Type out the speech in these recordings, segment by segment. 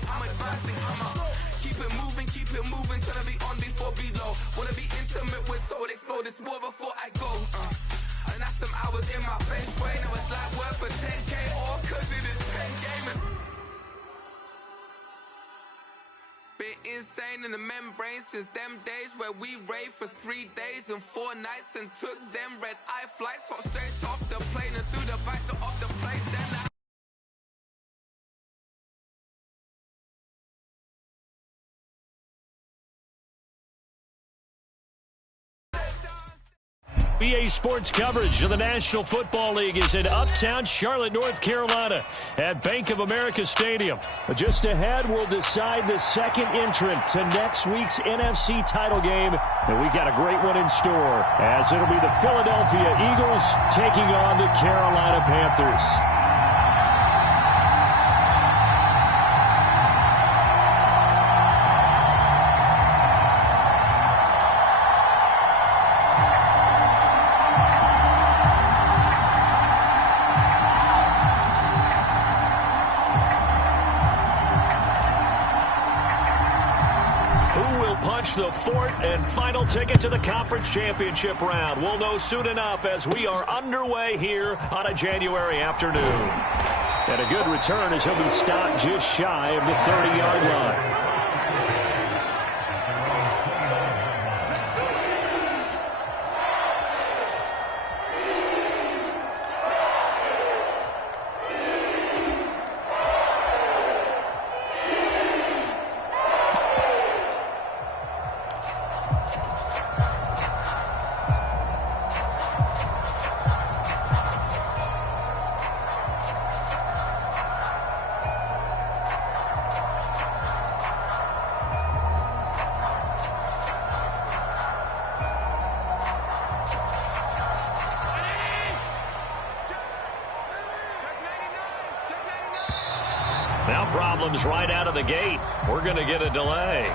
advancing, keep it moving, tryna be on before below. Wanna be intimate with soul, explode this war before I go. And that's some hours in my face way. Now it's like work for 10K, all cause it is pen gaming. Been insane in the membrane since them days where we raved for 3 days and 4 nights and took them red-eye flights, hot straight off the plane and through the back door of the place. Then I EA Sports coverage of the National Football League is in uptown Charlotte, North Carolina at Bank of America Stadium. Just ahead, we'll decide the second entrant to next week's NFC title game. And we've got a great one in store, as it'll be the Philadelphia Eagles taking on the Carolina Panthers. The fourth and final ticket to the conference championship round. We'll know soon enough as we are underway here on a January afternoon. And a good return as he'll be stopped just shy of the 30-yard line. Now problems right out of the gate. We're going to get a delay.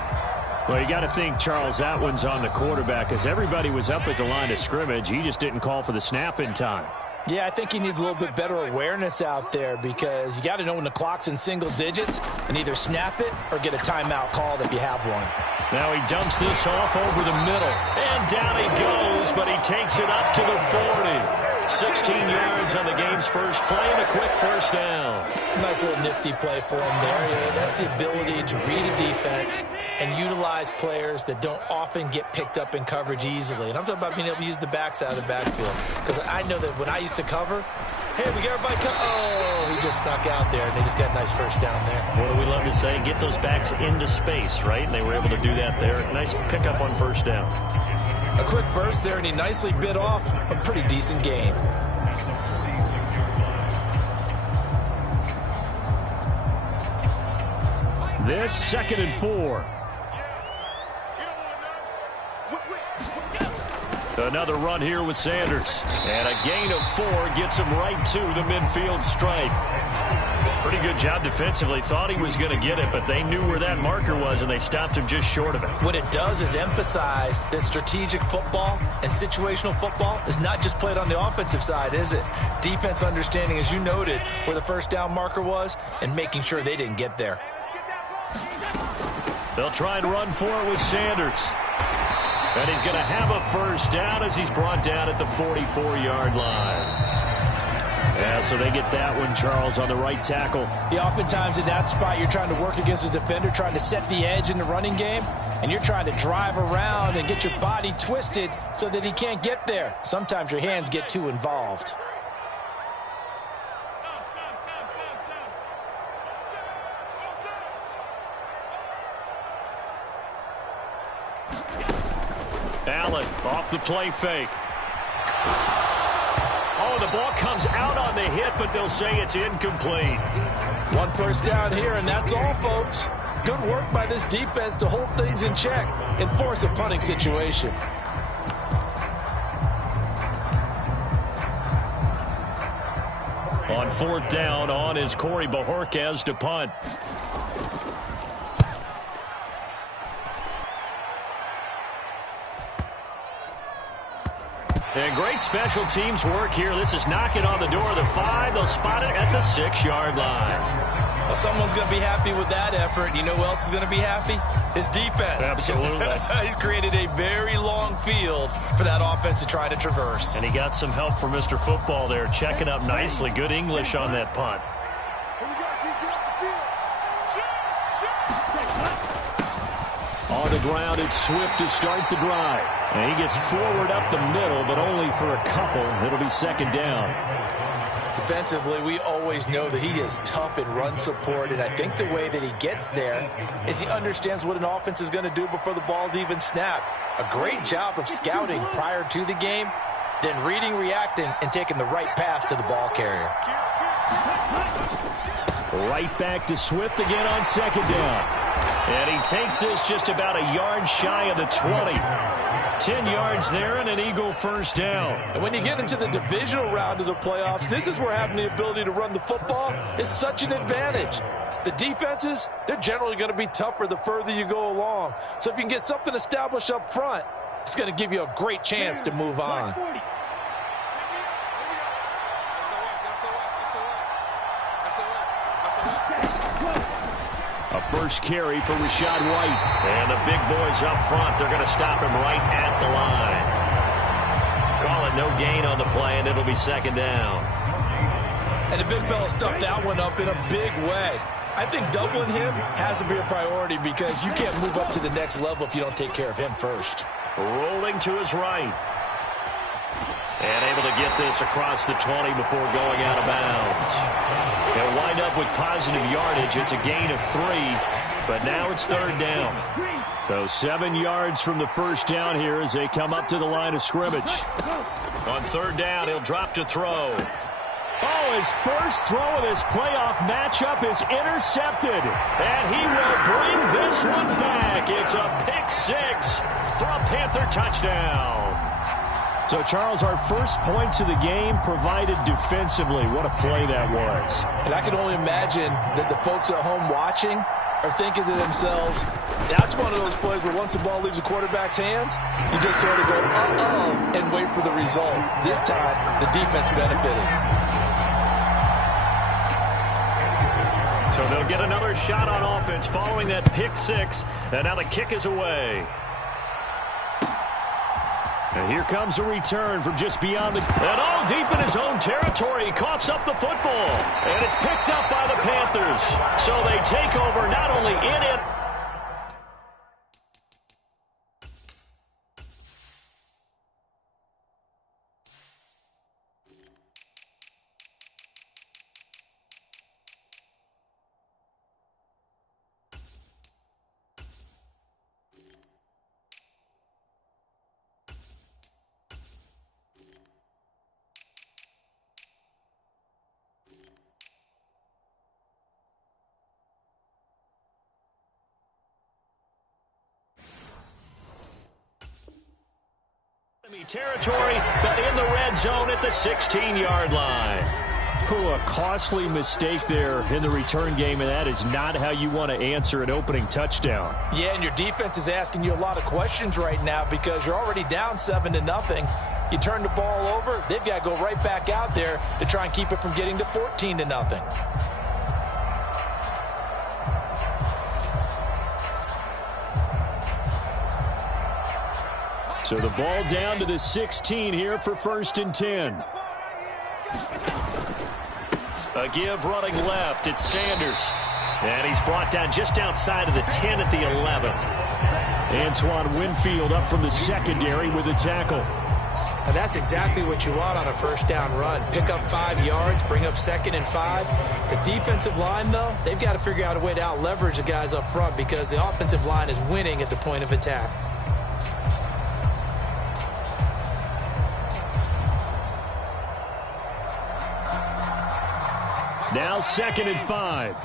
Well, you got to think, Charles, that one's on the quarterback, as everybody was up at the line of scrimmage. He just didn't call for the snap in time. Yeah, I think he needs a little bit better awareness out there, because you got to know when the clock's in single digits and either snap it or get a timeout called if you have one. Now he dumps this off over the middle, and down he goes, but he takes it up to the 40. 16 yards on the game's first play and a quick first down. Nice little nifty play for him there. Yeah, that's the ability to read a defense and utilize players that don't often get picked up in coverage easily. And I'm talking about being able to use the backs out of the backfield. Because I know that when I used to cover, hey, we got everybody oh, he just snuck out there, and they just got a nice first down there. What do we love to say? Get those backs into space, right? And they were able to do that there. Nice pickup on first down. A quick burst there, and he nicely bit off a pretty decent gain. This 2nd and 4. Another run here with Sanders. And a gain of 4 gets him right to the midfield stripe. Pretty good job defensively. Thought he was going to get it, but they knew where that marker was, and they stopped him just short of it. What it does is emphasize that strategic football and situational football is not just played on the offensive side, is it? Defense understanding, as you noted, where the first down marker was and making sure they didn't get there. They'll try and run for it with Sanders. And he's going to have a first down as he's brought down at the 44-yard line. Yeah, so they get that one, Charles, on the right tackle. Yeah, oftentimes in that spot, you're trying to work against a defender, trying to set the edge in the running game, and you're trying to drive around and get your body twisted so that he can't get there. Sometimes your hands get too involved. Allen off the play fake. Oh, the ball comes out on the hit, but they'll say it's incomplete. One first down here, and that's all, folks. Good work by this defense to hold things in check and force a punting situation. On 4th down, on is Corey Bojorquez to punt. And great special teams work here. This is knocking on the door of the 5. They'll spot it at the 6-yard line. Well, someone's going to be happy with that effort. You know who else is going to be happy? His defense. Absolutely. He's created a very long field for that offense to try to traverse. And he got some help from Mr. Football there, checking up nicely. Good English on that punt. On the ground, it's Swift to start the drive. And he gets forward up the middle, but only for a couple. It'll be second down. Defensively, we always know that he is tough in run support, and I think the way that he gets there is he understands what an offense is going to do before the ball's even snapped. A great job of scouting prior to the game, then reading, reacting, and taking the right path to the ball carrier. Right back to Swift again on second down. And he takes this just about a yard shy of the 20. 10 yards there and an Eagle first down. And when you get into the divisional round of the playoffs, this is where having the ability to run the football is such an advantage. The defenses, they're generally going to be tougher the further you go along. So if you can get something established up front, it's going to give you a great chance to move on. A first carry for Rashad White. And the big boys up front, they're going to stop him right at the line. Call it no gain on the play, and it'll be second down. And the big fella stuffed that one up in a big way. I think doubling him has to be a priority because you can't move up to the next level if you don't take care of him first. Rolling to his right. And able to get this across the 20 before going out of bounds. They'll wind up with positive yardage. It's a gain of 3, but now it's third down. So 7 yards from the first down here as they come up to the line of scrimmage. On third down, he'll drop to throw. Oh, his first throw of this playoff matchup is intercepted. And he will bring this one back. It's a pick 6 for a Panther touchdown. So, Charles, our first points of the game provided defensively. What a play that was. And I can only imagine that the folks at home watching are thinking to themselves, that's one of those plays where once the ball leaves the quarterback's hands, you just sort of go, uh-oh, and wait for the result. This time, the defense benefited. So they'll get another shot on offense following that pick 6, and now the kick is away. And here comes a return from just beyond the... And all deep in his own territory. He coughs up the football. And it's picked up by the Panthers. So they take over not only in it... territory, but in the red zone at the 16-yard line. Oh, a costly mistake there in the return game, and that is not how you want to answer an opening touchdown. Yeah, and your defense is asking you a lot of questions right now because you're already down 7-0. You turn the ball over, they've got to go right back out there to try and keep it from getting to 14-0. So the ball down to the 16 here for 1st and 10. A give running left. It's Sanders. And he's brought down just outside of the 10 at the 11. Antoine Winfield up from the secondary with the tackle. And that's exactly what you want on a first down run. Pick up 5 yards, bring up 2nd and 5. The defensive line, though, they've got to figure out a way to out-leverage the guys up front because the offensive line is winning at the point of attack. Now 2nd and 5.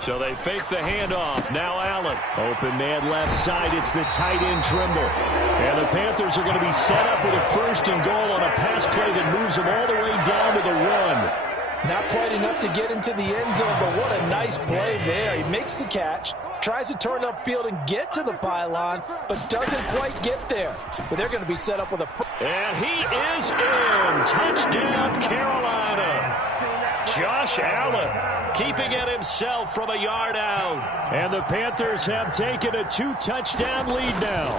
So they fake the handoff. Now Allen. Open man left side. It's the tight end Trimble. And the Panthers are going to be set up with a 1st and goal on a pass play that moves them all the way down to the 1. Not quite enough to get into the end zone, but what a nice play there. He makes the catch, tries to turn upfield and get to the pylon, but doesn't quite get there. But they're going to be set up with a... And he is in. Touchdown, Carolina. Josh Allen keeping it himself from a yard out. And the Panthers have taken a 2-touchdown lead now.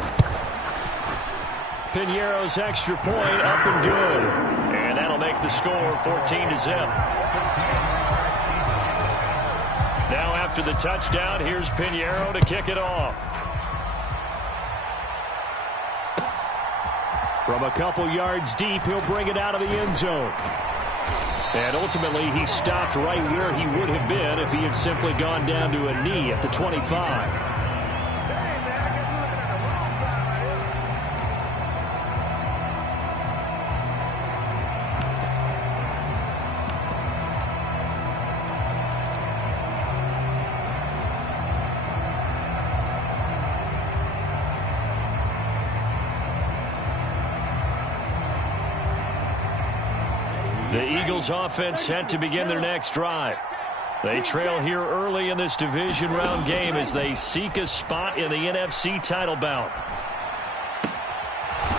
Piñeiro's extra point up and good. And that'll make the score 14-0. Now after the touchdown, here's Piñeiro to kick it off. From a couple yards deep, he'll bring it out of the end zone. And ultimately, he stopped right where he would have been if he had simply gone down to a knee at the 25. The Eagles offense set to begin their next drive. They trail here early in this division round game as they seek a spot in the NFC title bout.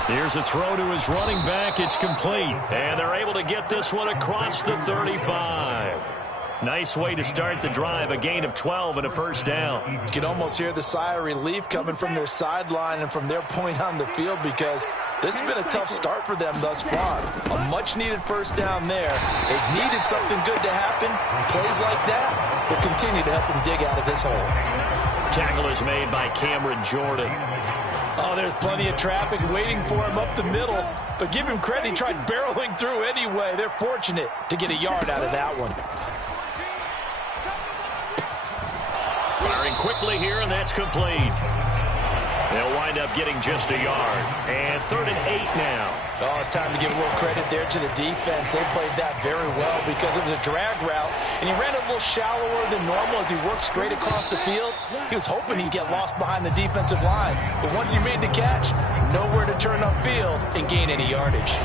Here's a throw to his running back. It's complete. And they're able to get this one across the 35. Nice way to start the drive, a gain of 12 and a first down. You can almost hear the sigh of relief coming from their sideline and from their point on the field because this has been a tough start for them thus far. A much-needed first down there. They've needed something good to happen. Plays like that will continue to help them dig out of this hole. Tackle is made by Cameron Jordan. Oh, there's plenty of traffic waiting for him up the middle. But give him credit, he tried barreling through anyway. They're fortunate to get a yard out of that one. Firing quickly here, and that's complete. They'll wind up getting just a yard. And 3rd and 8 now. Oh, it's time to give a little credit there to the defense. They played that very well because it was a drag route, and he ran a little shallower than normal as he worked straight across the field. He was hoping he'd get lost behind the defensive line. But once he made the catch, nowhere to turn upfield and gain any yardage.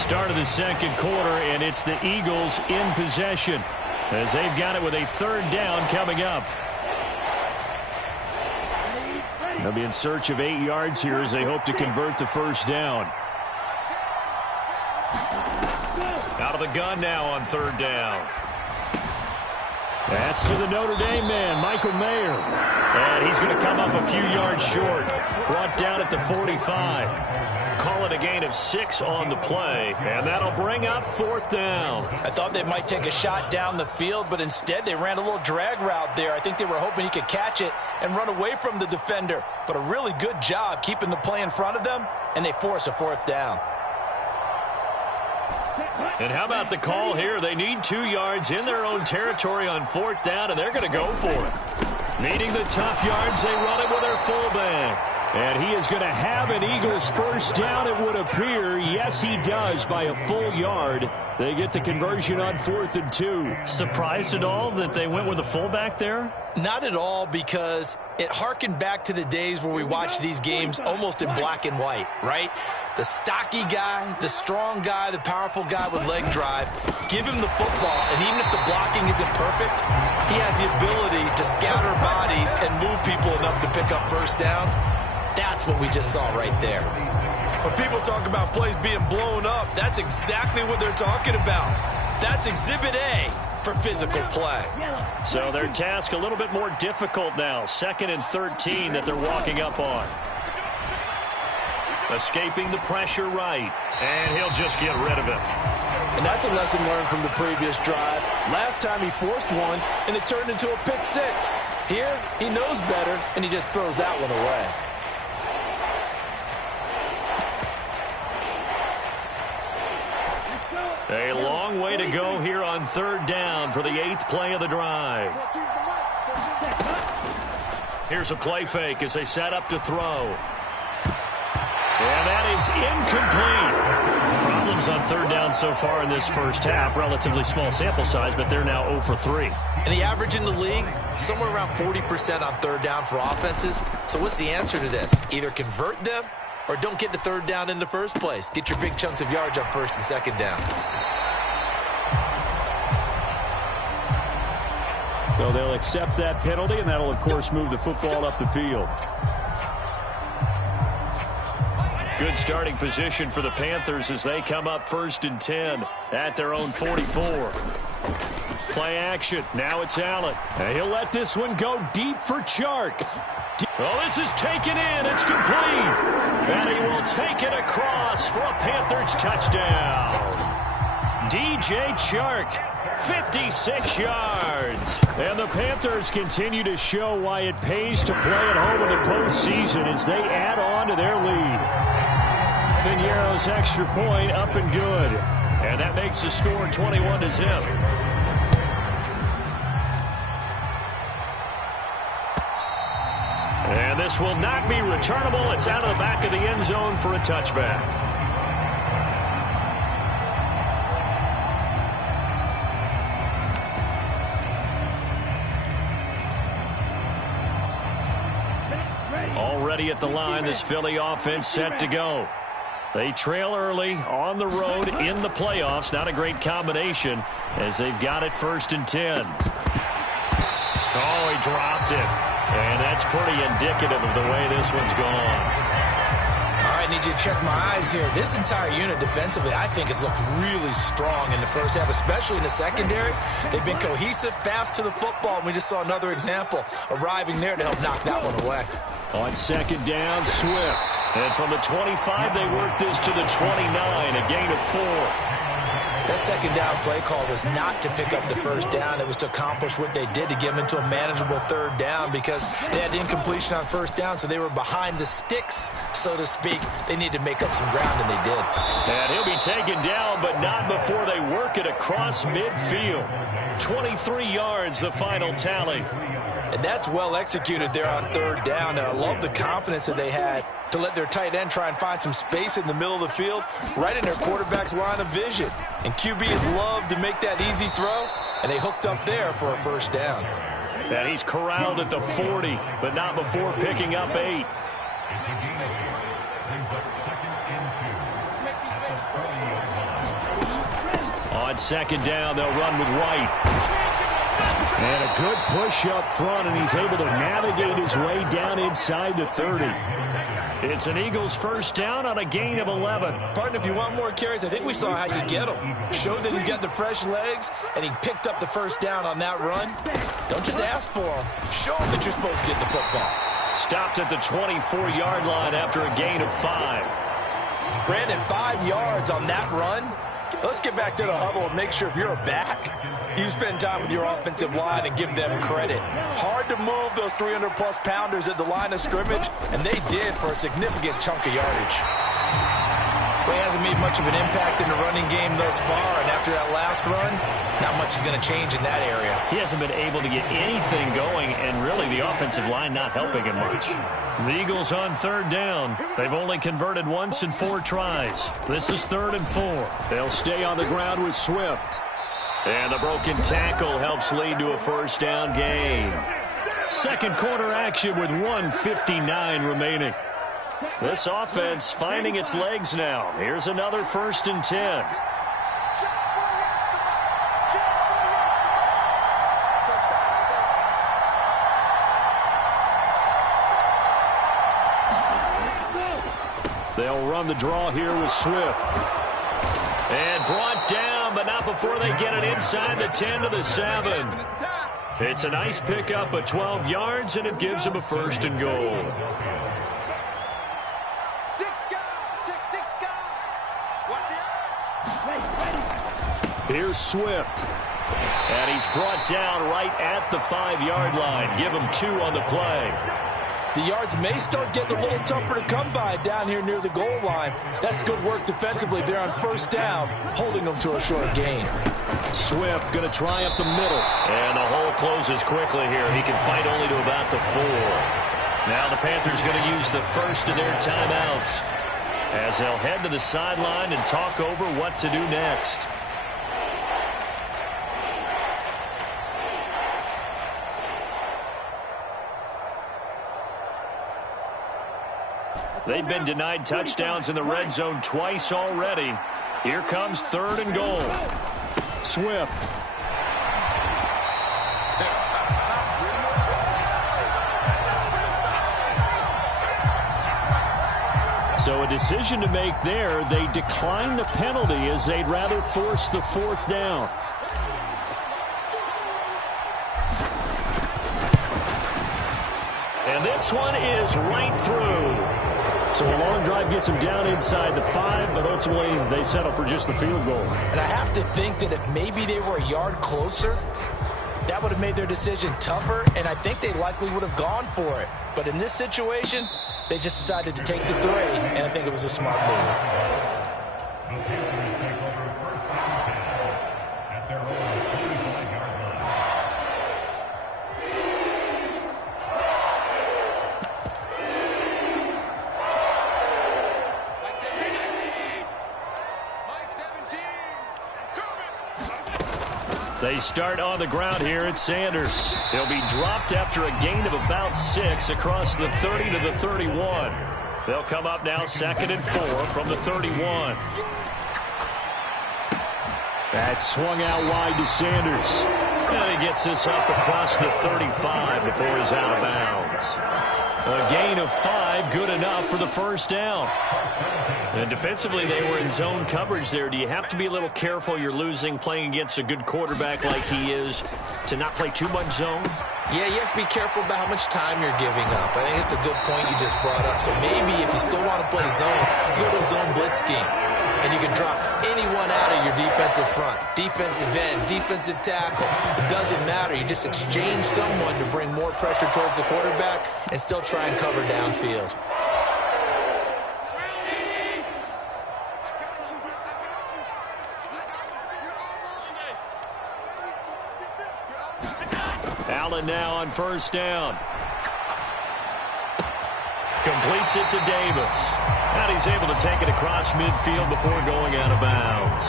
Start of the second quarter, and it's the Eagles in possession as they've got it with a 3rd down coming up. They'll be in search of 8 yards here as they hope to convert the first down. Out of the gun now on 3rd down. That's to the Notre Dame man, Michael Mayer. And he's going to come up a few yards short. Brought down at the 45. Call it a gain of 6 on the play, and that'll bring up 4th down. I thought they might take a shot down the field, but instead they ran a little drag route there. I think they were hoping he could catch it and run away from the defender. But a really good job keeping the play in front of them, and they force a 4th down. And how about the call here? They need 2 yards in their own territory on 4th down, and they're going to go for it. Needing the tough yards, they run it with their fullback. And he is going to have an Eagles first down, it would appear. Yes, he does, by a full yard. They get the conversion on 4th and 2. Surprised at all that they went with a fullback there? Not at all, because it harkened back to the days where we watched these games almost in black and white, right? The stocky guy, the strong guy, the powerful guy with leg drive. Give him the football, and even if the blocking isn't perfect, he has the ability to scatter bodies and move people enough to pick up first downs. That's what we just saw right there. When people talk about plays being blown up, that's exactly what they're talking about. That's Exhibit A for physical play. So their task a little bit more difficult now. 2nd and 13 that they're walking up on. Escaping the pressure right. And he'll just get rid of it. And that's a lesson learned from the previous drive. Last time he forced one, and it turned into a pick 6. Here, he knows better, and he just throws that one away. A long way to go here on 3rd down for the 8th play of the drive. Here's a play fake as they set up to throw. And that is incomplete. Problems on 3rd down so far in this first half. Relatively small sample size, but they're now 0 for 3. And the average in the league, somewhere around 40% on 3rd down for offenses. So what's the answer to this? Either convert them or don't get to 3rd down in the first place. Get your big chunks of yards on 1st and 2nd down. So they'll accept that penalty, and that'll, of course, move the football up the field. Good starting position for the Panthers as they come up 1st and 10 at their own 44. Play action. Now it's Allen. And he'll let this one go deep for Chark. Oh, this is taken in. It's complete. And he will take it across for a Panthers touchdown. DJ Chark, 56 yards. And the Panthers continue to show why it pays to play at home in the postseason as they add on to their lead. Piñeiro's extra point up and good. And that makes the score 21-0. And this will not be returnable. It's out of the back of the end zone for a touchback. Already at the line, this Philly offense set to go. They trail early on the road in the playoffs. Not a great combination as they've got it 1st and 10. Oh, he dropped it. And that's pretty indicative of the way this one's gone. All right, need you to check my eyes here. This entire unit defensively, I think, has looked really strong in the first half, especially in the secondary. They've been cohesive, fast to the football, and we just saw another example arriving there to help knock that one away. On 2nd down, Swift. And from the 25, they work this to the 29, a gain of 4. That 2nd down play call was not to pick up the 1st down. It was to accomplish what they did to get them into a manageable 3rd down because they had incompletion on 1st down, so they were behind the sticks, so to speak. They needed to make up some ground, and they did. And he'll be taken down, but not before they work it across midfield. 23 yards, the final tally. And that's well executed there on 3rd down, and I love the confidence that they had to let their tight end try and find some space in the middle of the field, right in their quarterback's line of vision. And QBs love to make that easy throw, and they hooked up there for a 1st down. And he's corralled at the 40, but not before picking up 8. On 2nd down, they'll run with White. And a good push up front, and he's able to navigate his way down inside the 30. It's an Eagles 1st down on a gain of 11. Partner, if you want more carries, I think we saw how you get him. Showed that he's got the fresh legs, and he picked up the 1st down on that run. Don't just ask for him. Show him that you're supposed to get the football. Stopped at the 24-yard line after a gain of 5. Brandon, 5 yards on that run. Let's get back to the huddle and make sure if you're a back, you spend time with your offensive line and give them credit. Hard to move those 300-plus pounders at the line of scrimmage, and they did for a significant chunk of yardage. Well, he hasn't made much of an impact in the running game thus far, and after that last run, not much is going to change in that area. He hasn't been able to get anything going, and really the offensive line not helping him much. The Eagles on 3rd down. They've only converted once in 4 tries. This is 3rd and 4. They'll stay on the ground with Swift. And the broken tackle helps lead to a 1st down gain. 2nd quarter action with 1:59 remaining. This offense finding its legs now. Here's another 1st and 10. They'll run the draw here with Swift. And brought down, but not before they get it inside the 10 to the 7. It's a nice pickup of 12 yards, and it gives them a 1st and goal. Here's Swift. And he's brought down right at the 5-yard line. Give him 2 on the play. The yards may start getting a little tougher to come by down here near the goal line. That's good work defensively there on 1st down, holding them to a short gain. Swift going to try up the middle. And the hole closes quickly here. He can fight only to about the 4. Now the Panthers going to use the first of their timeouts as they'll head to the sideline and talk over what to do next. They've been denied touchdowns in the red zone twice already. Here comes 3rd and goal. Swift. So a decision to make there. They decline the penalty as they'd rather force the 4th down. And this one is right through. So a long drive gets them down inside the 5, but ultimately they settle for just the field goal. And I have to think that if maybe they were a yard closer, that would have made their decision tougher, and I think they likely would have gone for it. But in this situation, they just decided to take the 3, and I think it was a smart move. They start on the ground here at Sanders. He'll be dropped after a gain of about 6 across the 30 to the 31. They'll come up now 2nd and 4 from the 31. That's swung out wide to Sanders. And he gets this up across the 35 before he's out of bounds. A gain of 5, good enough for the first down. And defensively, they were in zone coverage there. Do you have to be a little careful? You're losing, playing against a good quarterback like he is, to not play too much zone? Yeah, you have to be careful about how much time you're giving up. I think it's a good point you just brought up. So maybe if you still want to play zone, you go to a zone blitz scheme. And you can drop anyone out of your defensive front. Defensive end, defensive tackle. It doesn't matter. You just exchange someone to bring more pressure towards the quarterback and still try and cover downfield. Allen now on first down. Completes it to Davis. And he's able to take it across midfield before going out of bounds.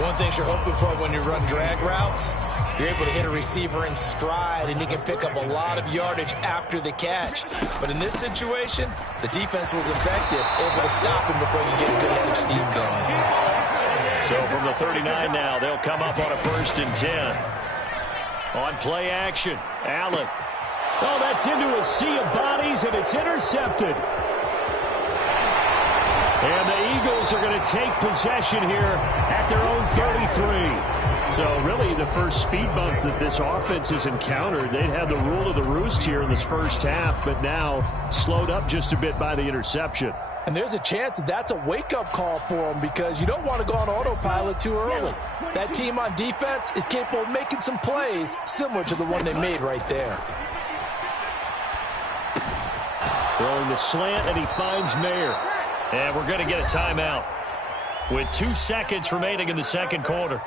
One thing you're hoping for when you run drag routes, you're able to hit a receiver in stride, and he can pick up a lot of yardage after the catch. But in this situation, the defense was effective, able to stop him before you get a good head of steam going. So from the 39 now, they'll come up on a 1st and 10. On play action, Allen. Oh, that's into a sea of bodies, and it's intercepted. And the Eagles are going to take possession here at their own 33. So really the first speed bump that this offense has encountered. They'd had the rule of the roost here in this first half, but now slowed up just a bit by the interception. And there's a chance that that's a wake-up call for them, because you don't want to go on autopilot too early. That team on defense is capable of making some plays similar to the one they made right there. Throwing the slant, and he finds Mayer. And we're going to get a timeout with 2 seconds remaining in the second quarter.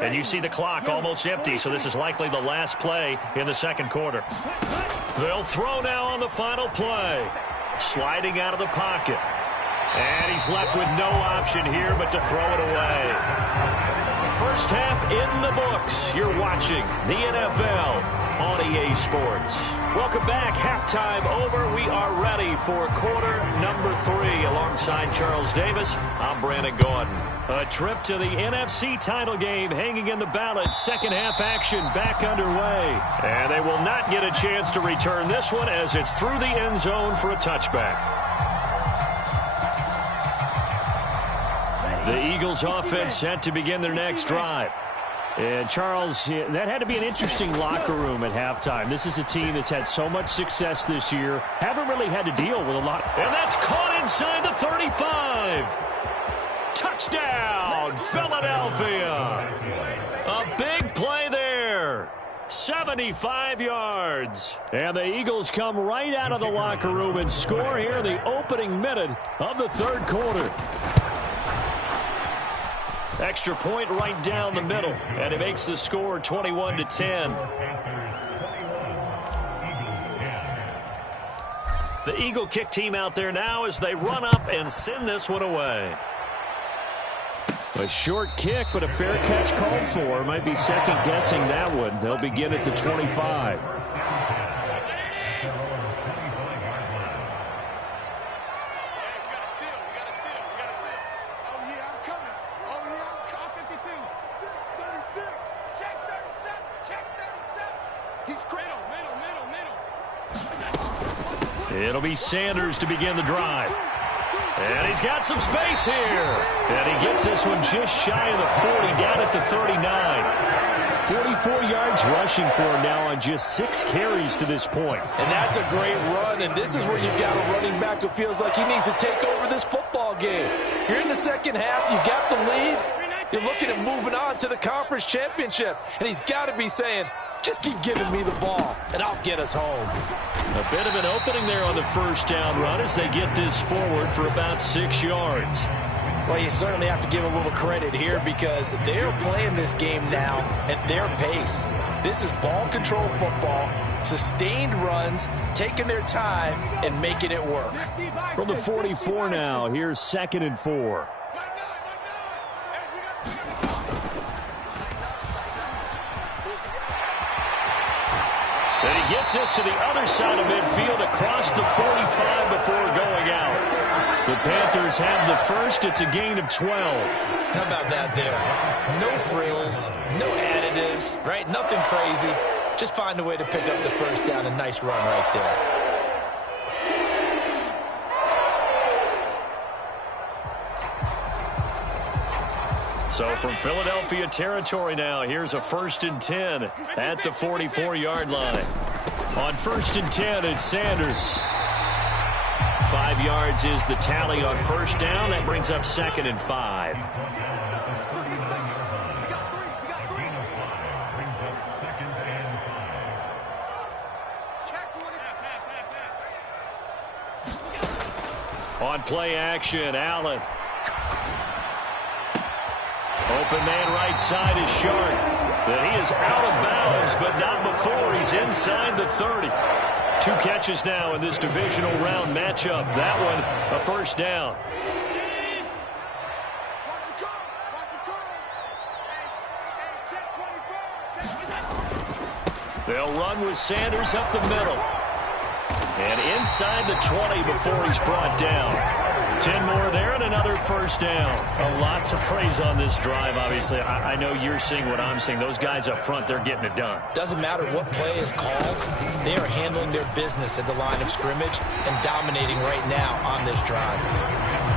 And you see the clock almost empty, so this is likely the last play in the second quarter. They'll throw now on the final play. Sliding out of the pocket. And he's left with no option here but to throw it away. First half in the books. You're watching the NFL on EA Sports. Welcome back. Halftime over. We are ready for quarter number 3. Alongside Charles Davis, I'm Brandon Gordon. A trip to the NFC title game hanging in the balance. Second half action back underway. And they will not get a chance to return this one as it's through the end zone for a touchback. The Eagles offense set to begin their next drive. And Charles, that had to be an interesting locker room at halftime. This is a team that's had so much success this year. Haven't really had to deal with a lot. And that's caught inside the 35. Touchdown, Philadelphia. A big play there. 75 yards. And the Eagles come right out of the locker room and score here in the opening minute of the third quarter. Extra point right down the middle, and it makes the score 21-10. The Eagle kick team out there now as they run up and send this one away. A short kick, but a fair catch called for. Might be second-guessing that one. They'll begin at the 25. It'll be Sanders to begin the drive. And he's got some space here. And he gets this one just shy of the 40, down at the 39. 44 yards rushing for him now on just 6 carries to this point. And that's a great run, and this is where you've got a running back who feels like he needs to take over this football game. You're in the second half, you got the lead, you're looking at moving on to the conference championship, and he's got to be saying, just keep giving me the ball, and I'll get us home. A bit of an opening there on the first down run as they get this forward for about 6 yards. Well, you certainly have to give a little credit here because they're playing this game now at their pace. This is ball control football, sustained runs, taking their time and making it work. From the 44 now, here's 2nd and 4. And he gets this to the other side of midfield across the 45 before going out. The Panthers have the first. It's a gain of 12. How about that there? No frills, no additives, right? Nothing crazy. Just find a way to pick up the first down. A nice run right there. So from Philadelphia territory now, here's a 1st and 10 at the 44-yard line. On 1st and 10, it's Sanders. 5 yards is the tally on first down. That brings up 2nd and 5. On play action, Allen. Open man right side is Sharp. But he is out of bounds, but not before he's inside the 30. 2 catches now in this divisional round matchup. That one, a first down. They'll run with Sanders up the middle. And inside the 20 before he's brought down. 10 more there and another first down. A lot to praise on this drive, obviously. I know you're seeing what I'm seeing. Those guys up front, they're getting it done. Doesn't matter what play is called. They are handling their business at the line of scrimmage and dominating right now on this drive.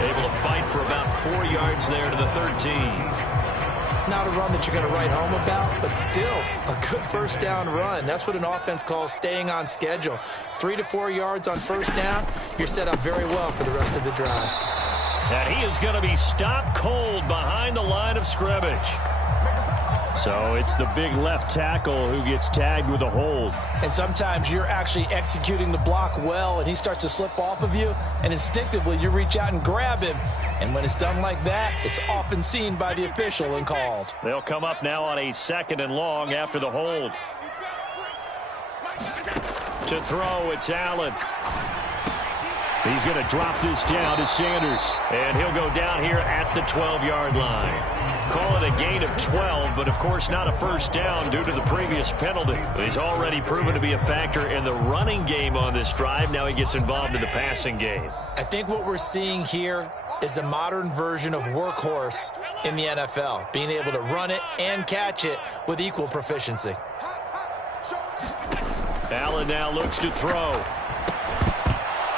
Able to fight for about 4 yards there to the 13. Not a run that you're going to write home about, but still a good first down run. That's what an offense calls staying on schedule. 3 to 4 yards on first down, you're set up very well for the rest of the drive. And he is going to be stopped cold behind the line of scrimmage. So it's the big left tackle who gets tagged with a hold. And sometimes you're actually executing the block well, and he starts to slip off of you, and instinctively you reach out and grab him. And when it's done like that, it's often seen by the official and called. They'll come up now on a 2nd and long after the hold. To throw, it's Allen. He's going to drop this down to Sanders. And he'll go down here at the 12-yard line. Call it a gain of 12, but of course not a first down due to the previous penalty. He's already proven to be a factor in the running game on this drive. Now he gets involved in the passing game. I think what we're seeing here is the modern version of workhorse in the NFL, being able to run it and catch it with equal proficiency. Allen now looks to throw.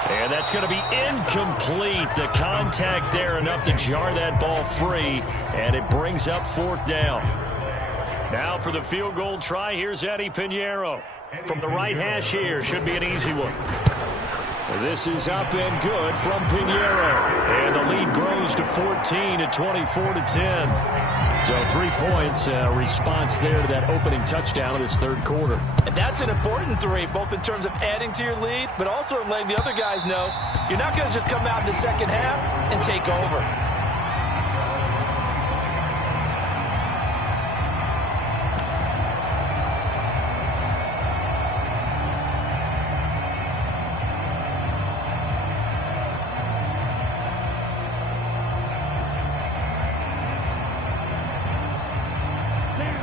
And that's going to be incomplete. The contact there enough to jar that ball free, and it brings up 4th down. Now for the field goal try, here's Eddie Pinheiro. From the right hash here, should be an easy one. This is up and good from Pinheiro. And the lead grows to 14 at 24-10. So 3 points, response there to that opening touchdown of this third quarter. And that's an important 3, both in terms of adding to your lead, but also in letting the other guys know you're not going to just come out in the second half and take over.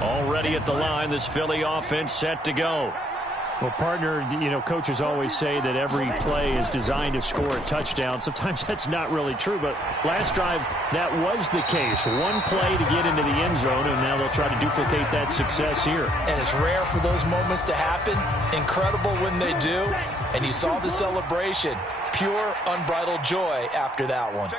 Already at the line, this Philly offense set to go. Well, partner, you know, coaches always say that every play is designed to score a touchdown. Sometimes that's not really true, but last drive, that was the case. One play to get into the end zone, and now they'll try to duplicate that success here. And it's rare for those moments to happen. Incredible when they do. And you saw the celebration. pure, unbridled joy after that one.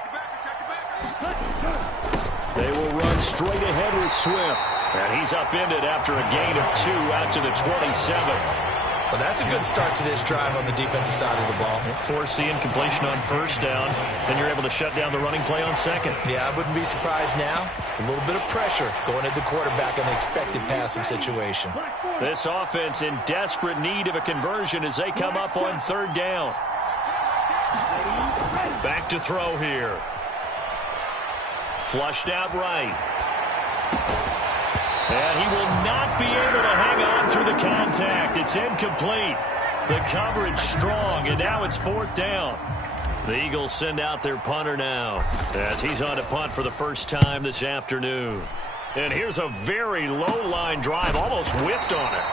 They will run straight ahead with Swift. And he's upended after a gain of 2 out to the 27. Well, that's a good start to this drive on the defensive side of the ball. Forcing completion on first down. Then you're able to shut down the running play on second. Yeah, I wouldn't be surprised now. A little bit of pressure going at the quarterback in an expected passing situation. This offense in desperate need of a conversion as they come up on third down. Back to throw here. Flushed out right. And he will not be able to hang on through the contact. It's incomplete. The coverage strong, and now it's fourth down. The Eagles send out their punter now as he's on to punt for the first time this afternoon. And here's a very low-line drive, almost whiffed on it.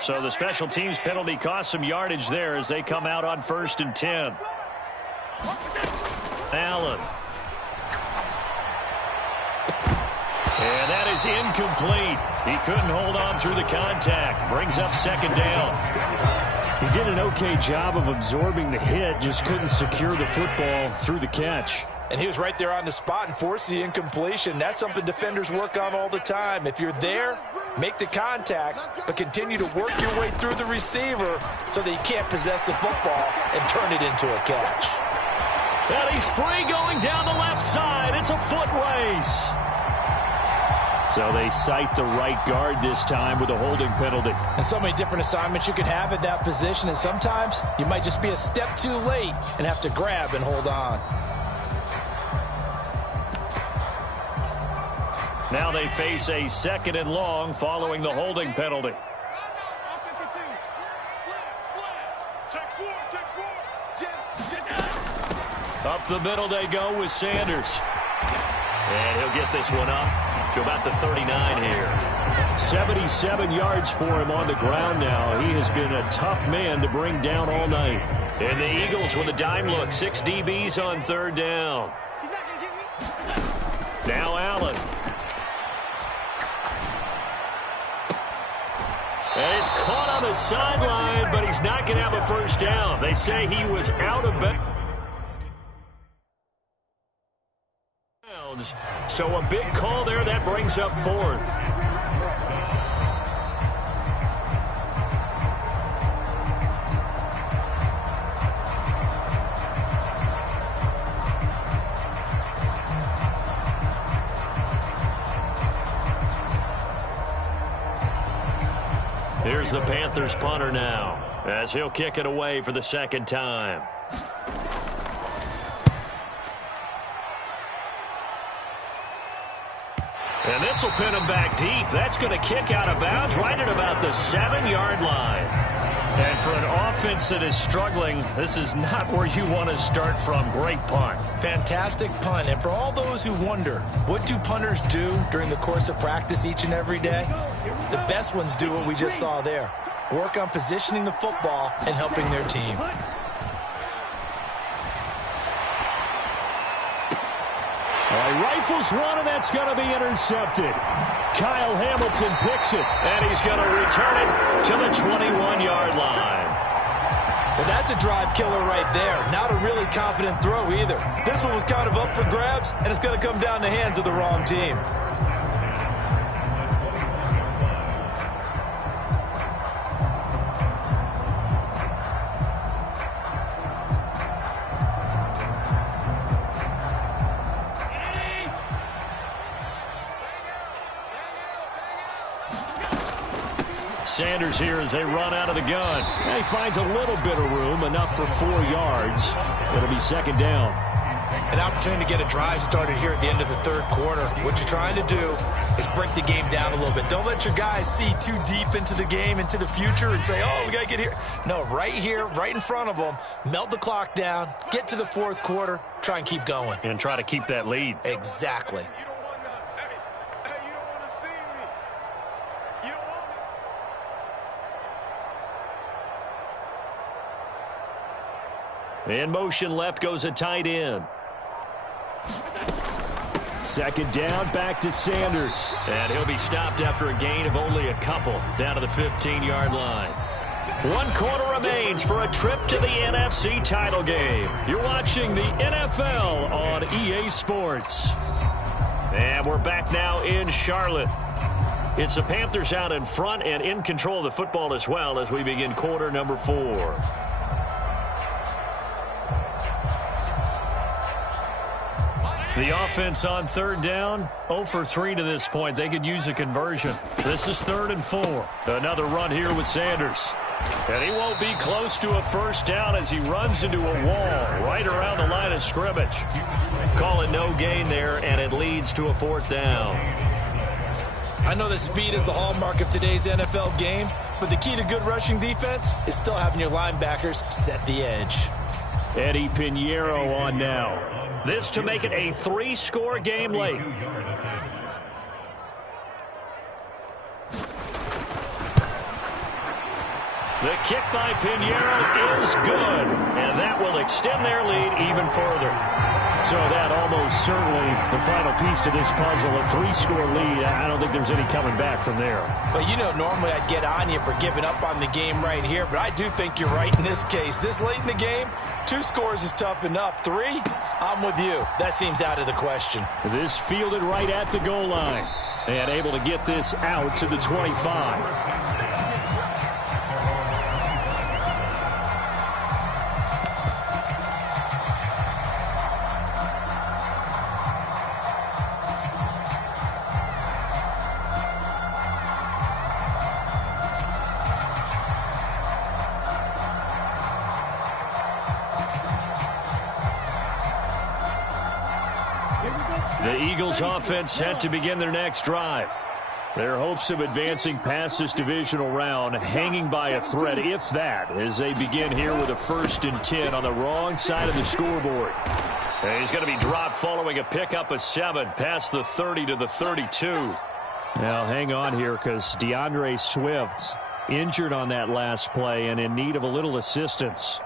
So the special teams penalty cost some yardage there as they come out on 1st and 10. Allen. And that is incomplete. He couldn't hold on through the contact. Brings up second down. He did an okay job of absorbing the hit, just couldn't secure the football through the catch. And he was right there on the spot and forced the incompletion. That's something defenders work on all the time. If you're there, make the contact, but continue to work your way through the receiver so that he can't possess the football and turn it into a catch. And he's free going down the left side. It's a foot race. So they cite the right guard this time with a holding penalty. And so many different assignments you could have at that position, and sometimes you might just be a step too late and have to grab and hold on. Now they face a 2nd and long following the holding penalty. Up the middle they go with Sanders. And he'll get this one up to about the 39 here. 77 yards for him on the ground now. He has been a tough man to bring down all night. And the Eagles with a dime look. 6 DBs on third down. Now Allen. And he's caught on the sideline, but he's not going to have a first down. They say he was out of bounds. So a big call there. That brings up 4th. Here's the Panthers punter now as he'll kick it away for the 2nd time. And this will pin him back deep. That's going to kick out of bounds right at about the 7-yard line. And for an offense that is struggling, this is not where you want to start from. Great punt. Fantastic punt. And for all those who wonder, what do punters do during the course of practice each and every day? The best ones do what we just saw there. Work on positioning the football and helping their team. Rifles one, and that's going to be intercepted. Kyle Hamilton picks it, and he's going to return it to the 21-yard line. Well, that's a drive killer right there. Not a really confident throw either. This one was kind of up for grabs, and it's going to come down the hands of the wrong team. Sanders here as they run out of the gun. And he finds a little bit of room, enough for 4 yards. It'll be 2nd down. An opportunity to get a drive started here at the end of the 3rd quarter. What you're trying to do is break the game down a little bit. Don't let your guys see too deep into the game, into the future, and say, oh, we got to get here. No, right here, right in front of them, melt the clock down, get to the 4th quarter, try and keep going. And try to keep that lead. Exactly. In motion left goes a tight end. Second down, back to Sanders. And he'll be stopped after a gain of only a couple, down to the 15-yard line. 1 quarter remains for a trip to the NFC title game. You're watching the NFL on EA Sports. And we're back now in Charlotte. It's the Panthers out in front and in control of the football as well as we begin quarter number 4. The offense on third down, 0 for 3 to this point. They could use a conversion. This is 3rd and 4. Another run here with Sanders. And he won't be close to a first down as he runs into a wall right around the line of scrimmage. Call it no gain there, and it leads to a 4th down. I know that speed is the hallmark of today's NFL game, but the key to good rushing defense is still having your linebackers set the edge. Eddie Pinheiro on now. This to make it a 3-score game late. The kick by Pinheiro is good, and that will extend their lead even further. So that almost certainly the final piece to this puzzle, a 3-score lead. I don't think there's any coming back from there. But you know, normally I'd get on you for giving up on the game right here, but I do think you're right in this case. This late in the game, 2 scores is tough enough. 3, I'm with you. That seems out of the question. This fielded right at the goal line and able to get this out to the 25. The Eagles offense set to begin their next drive. Their hopes of advancing past this divisional round hanging by a thread, if that, as they begin here with a 1st and 10 on the wrong side of the scoreboard. And he's going to be dropped following a pickup of 7 past the 30 to the 32. Now hang on here because DeAndre Swift injured on that last play and in need of a little assistance.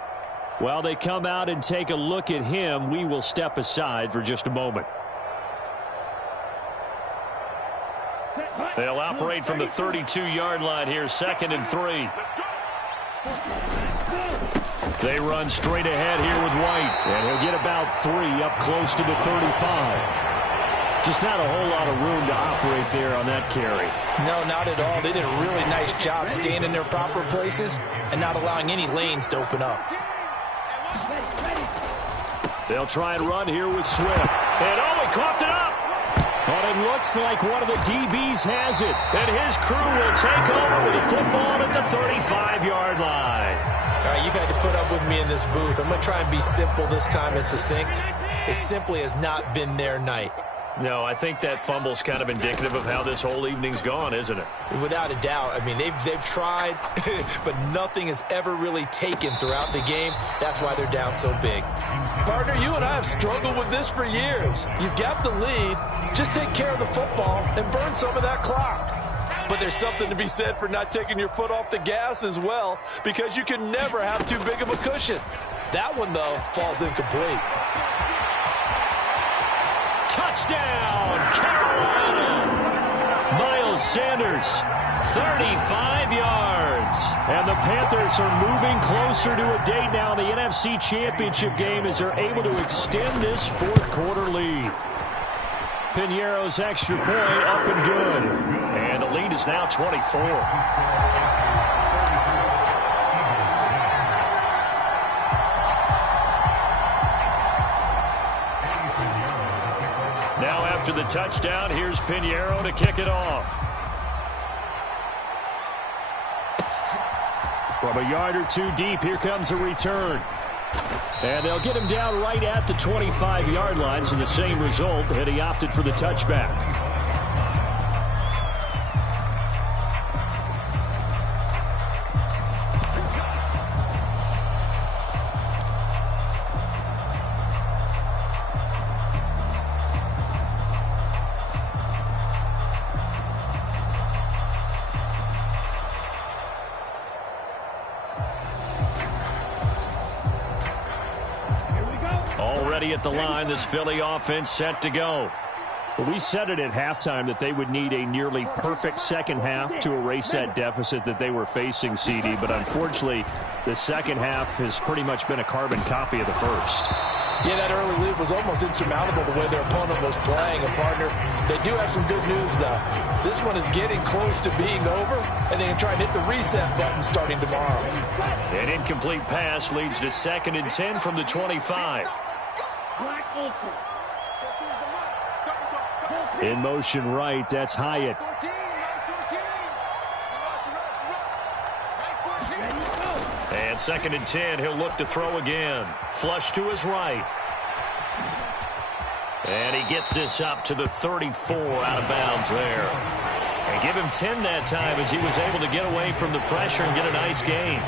While they come out and take a look at him, we will step aside for just a moment. They'll operate from the 32-yard line here, 2nd and 3. They run straight ahead here with White, and he'll get about 3 up close to the 35. Just not a whole lot of room to operate there on that carry. No, not at all. They did a really nice job staying in their proper places and not allowing any lanes to open up. They'll try and run here with Swift. And oh, he coughed it up. But it looks like one of the DBs has it. And his crew will take over with the football at the 35-yard line. All right, you've had to put up with me in this booth. I'm going to try and be simple this time and succinct. It simply has not been their night. No, I think that fumble's kind of indicative of how this whole evening's gone, isn't it? Without a doubt. I mean, they've tried, but nothing has ever really taken throughout the game. That's why they're down so big. Partner, you and I have struggled with this for years. You've got the lead. Just take care of the football and burn some of that clock. But there's something to be said for not taking your foot off the gas as well, because you can never have too big of a cushion. That one, though, falls incomplete. Touchdown, Carolina! Miles Sanders, 35 yards. And the Panthers are moving closer to a date now in the NFC Championship game as they're able to extend this 4th quarter lead. Pinheiro's extra point up and good. And the lead is now 24. Now after the touchdown, here's Pinheiro to kick it off. From a yard or 2 deep, here comes a return. And they'll get him down right at the 25-yard line, so the same result, and he opted for the touchback. ready at the line. This Philly offense set to go. Well, we said it at halftime that they would need a nearly perfect second half to erase that deficit that they were facing, CD. But unfortunately, the second half has pretty much been a carbon copy of the first. Yeah, that early lead was almost insurmountable the way their opponent was playing. And, partner, they do have some good news, though. This one is getting close to being over, and they can try and hit the reset button starting tomorrow. An incomplete pass leads to 2nd and 10 from the 25. In motion right, that's Hyatt. And 2nd and 10, he'll look to throw again. Flush to his right. And he gets this up to the 34 out of bounds there. And give him 10 that time as he was able to get away from the pressure and get a nice gain.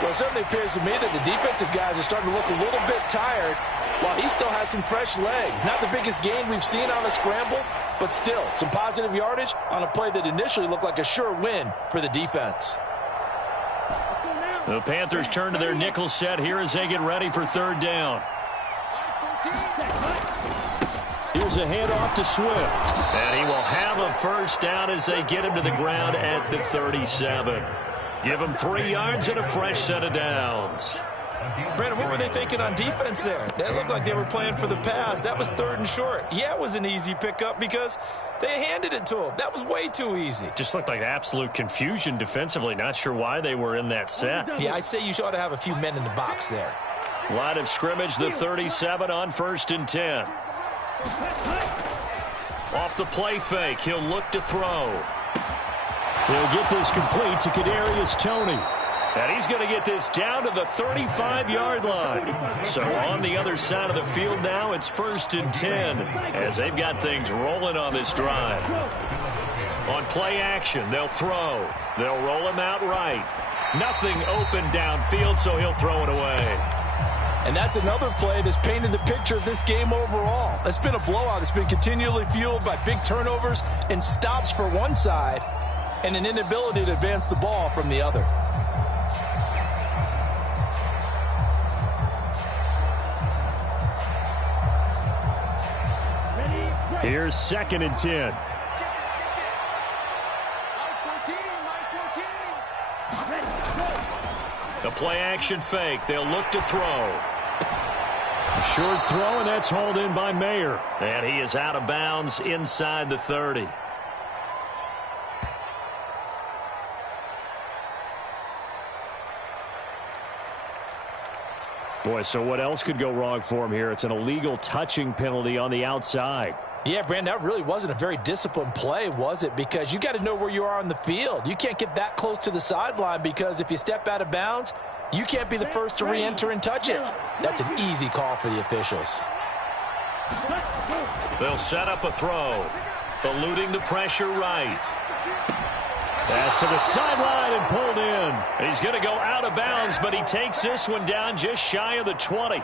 Well, it certainly appears to me that the defensive guys are starting to look a little bit tired while he still has some fresh legs. Not the biggest gain we've seen on a scramble, but still some positive yardage on a play that initially looked like a sure win for the defense. The Panthers turn to their nickel set here as they get ready for 3rd down. Here's a handoff to Swift. And he will have a 1st down as they get him to the ground at the 37. Give him 3 yards and a fresh set of downs. Brandon, what were they thinking on defense there? That looked like they were playing for the pass. That was 3rd and short. Yeah, it was an easy pickup because they handed it to him. That was way too easy. Just looked like absolute confusion defensively. Not sure why they were in that set. Yeah, I'd say you ought to have a few men in the box there. Line of scrimmage, the 37 on 1st and 10. Off the play fake, he'll look to throw. He'll get this complete to Kadarius Toney. And he's going to get this down to the 35-yard line. So on the other side of the field now, it's 1st and 10 as they've got things rolling on this drive. On play action, they'll throw. They'll roll him out right. Nothing open downfield, so he'll throw it away. And that's another play that's painted the picture of this game overall. It's been a blowout. It's been continually fueled by big turnovers and stops for one side and an inability to advance the ball from the other. Here's 2nd and 10. The play action fake. They'll look to throw. A short throw, and that's hauled in by Mayer. And he is out of bounds inside the 30. Boy, so what else could go wrong for him here? It's an illegal touching penalty on the outside. Yeah, Brandon, that really wasn't a very disciplined play, was it? Because you got to know where you are on the field. You can't get that close to the sideline because if you step out of bounds, you can't be the first to re-enter and touch it. That's an easy call for the officials. They'll set up a throw. Eluding the pressure right. Pass to the sideline and pulled in. He's going to go out of bounds, but he takes this one down just shy of the 20.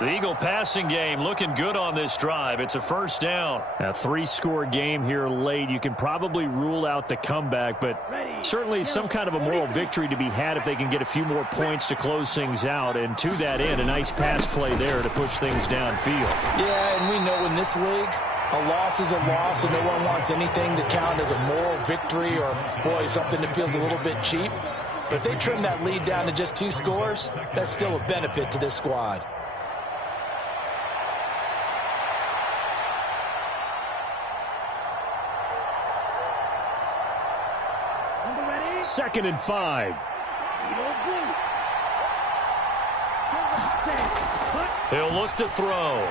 The Eagle passing game looking good on this drive. It's a 1st down. A 3-score game here late. You can probably rule out the comeback, but certainly some kind of a moral victory to be had if they can get a few more points to close things out. And to that end, a nice pass play there to push things downfield. Yeah, and we know in this league, a loss is a loss, and no one wants anything to count as a moral victory or, boy, something that feels a little bit cheap. But if they trim that lead down to just 2 scores, that's still a benefit to this squad. Second and 5. He'll look to throw.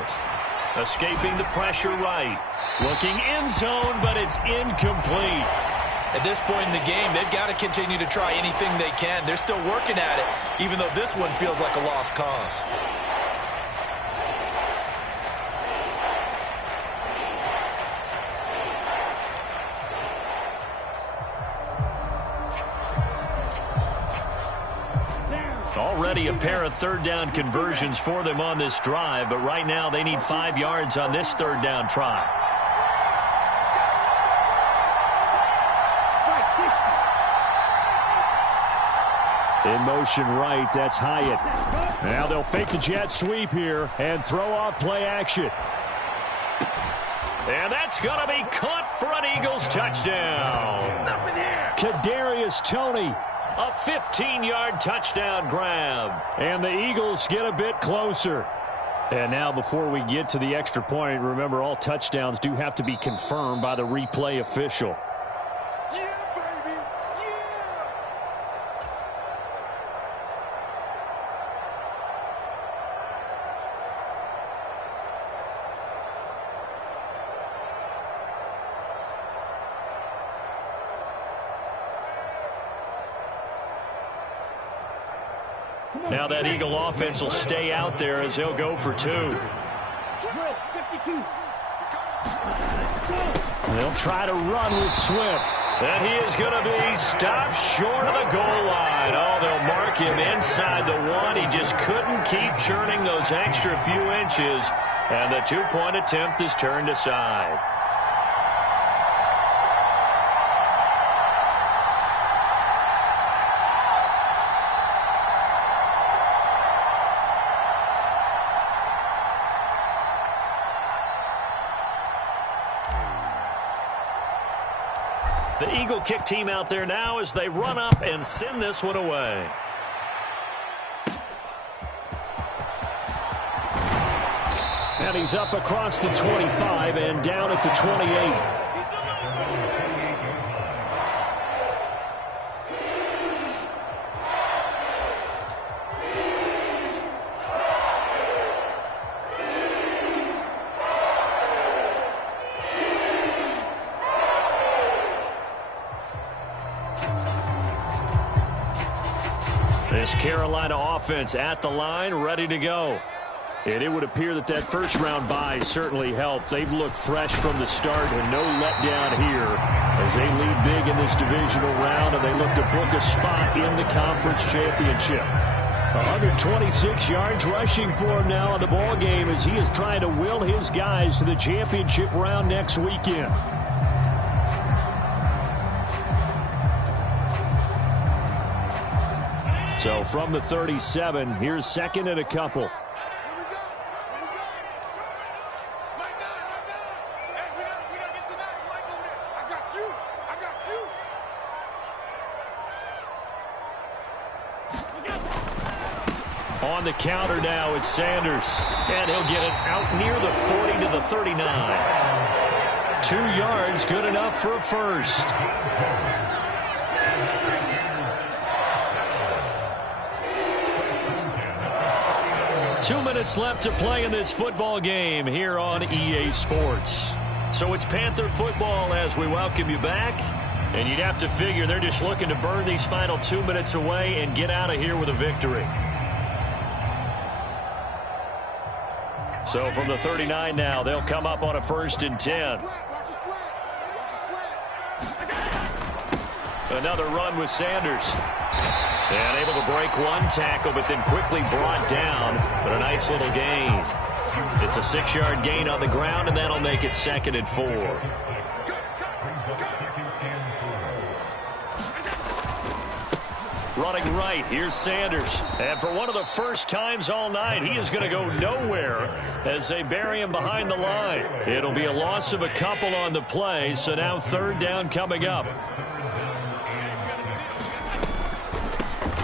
Escaping the pressure right. Looking end zone, but it's incomplete. At this point in the game, they've got to continue to try anything they can. They're still working at it, even though this one feels like a lost cause. Already a pair of 3rd down conversions for them on this drive, but right now they need 5 yards on this 3rd down try. In motion right, that's Hyatt. Now they'll fake the jet sweep here and throw off play action. And that's going to be caught for an Eagles touchdown. Kadarius Toney, a 15-yard touchdown grab. And the Eagles get a bit closer. And now before we get to the extra point, remember all touchdowns do have to be confirmed by the replay official. Now that Eagle offense will stay out there as they'll go for 2. They'll try to run with Swift. And he is going to be stopped short of the goal line. Oh, they'll mark him inside the 1. He just couldn't keep churning those extra few inches. And the 2-point attempt is turned aside. The Eagle kick team out there now as they run up and send this one away. And he's up across the 25 and down at the 28. This Carolina offense at the line, ready to go. And it would appear that that first-round bye certainly helped. They've looked fresh from the start and no letdown here as they lead big in this divisional round, and they look to book a spot in the conference championship. 126 yards rushing for him now in the ball game as he is trying to will his guys to the championship round next weekend. So from the 37, here's second and a couple. On the counter now, it's Sanders. And he'll get it out near the 40 to the 39. 2 yards, good enough for a first. Two minutes left to play in this football game here on EA Sports. So it's Panther football as we welcome you back. And you'd have to figure they're just looking to burn these final 2 minutes away and get out of here with a victory. So from the 39 now, they'll come up on a 1st and 10. Another run with Sanders. And able to break one tackle, but then quickly brought down. But a nice little gain. It's a 6-yard gain on the ground, and that'll make it 2nd and 4. Running right, here's Sanders. And for one of the first times all night, he is going to go nowhere as they bury him behind the line. It'll be a loss of a couple on the play, so now 3rd down coming up.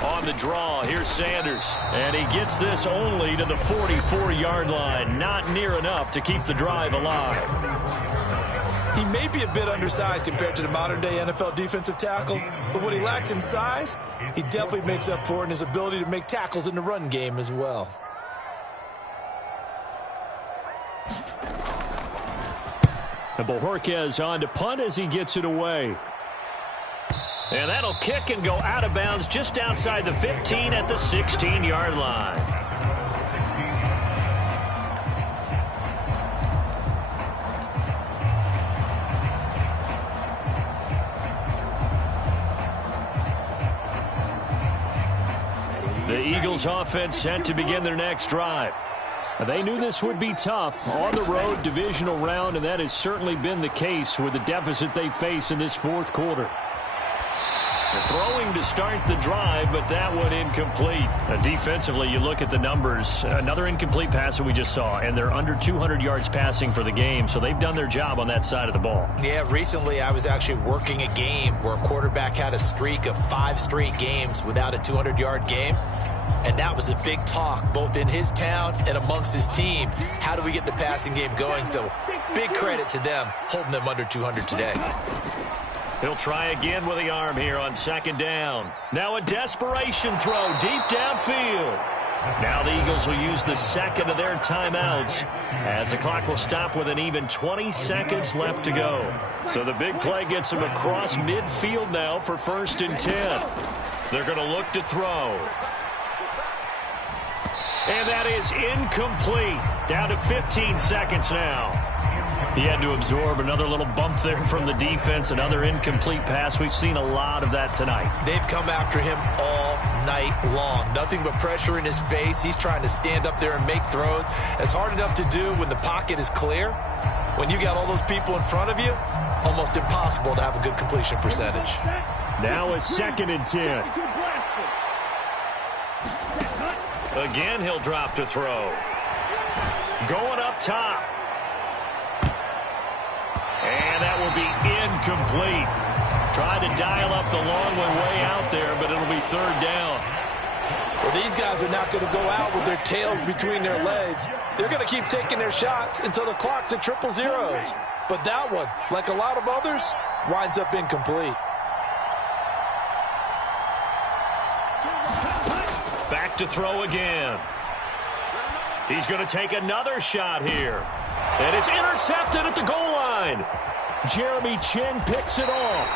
On the draw, here's Sanders. And he gets this only to the 44-yard line. Not near enough to keep the drive alive. He may be a bit undersized compared to the modern-day NFL defensive tackle, but what he lacks in size, he definitely makes up for in his ability to make tackles in the run game as well. And Bojorquez on to punt as he gets it away. And that'll kick and go out of bounds just outside the 15 at the 16-yard line. The Eagles offense set to begin their next drive. They knew this would be tough on the road divisional round, and that has certainly been the case with the deficit they face in this 4th quarter. Throwing to start the drive, but that one incomplete. Defensively, you look at the numbers. Another incomplete pass that we just saw, and they're under 200 yards passing for the game, so they've done their job on that side of the ball. Yeah, recently I was actually working a game where a quarterback had a streak of 5 straight games without a 200-yard game. And that was a big talk, both in his town and amongst his team. How do we get the passing game going? So big credit to them, holding them under 200 today. He'll try again with the arm here on second down. Now a desperation throw deep downfield. Now the Eagles will use the second of their timeouts as the clock will stop with an even 20 seconds left to go. So the big play gets them across midfield now for 1st and 10. They're going to look to throw. And that is incomplete. Down to 15 seconds now. He had to absorb another little bump there from the defense, another incomplete pass. We've seen a lot of that tonight. They've come after him all night long. Nothing but pressure in his face. He's trying to stand up there and make throws. It's hard enough to do when the pocket is clear. When you got all those people in front of you, almost impossible to have a good completion percentage. Now a 2nd and 10. Again, he'll drop to throw. Going up top. And that will be incomplete. Trying to dial up the long way out there, but it'll be 3rd down. Well, these guys are not going to go out with their tails between their legs. They're going to keep taking their shots until the clock's at 000. But that one, like a lot of others, winds up incomplete. Back to throw again. He's going to take another shot here. And it's intercepted at the goal line. Jeremy Chin picks it off.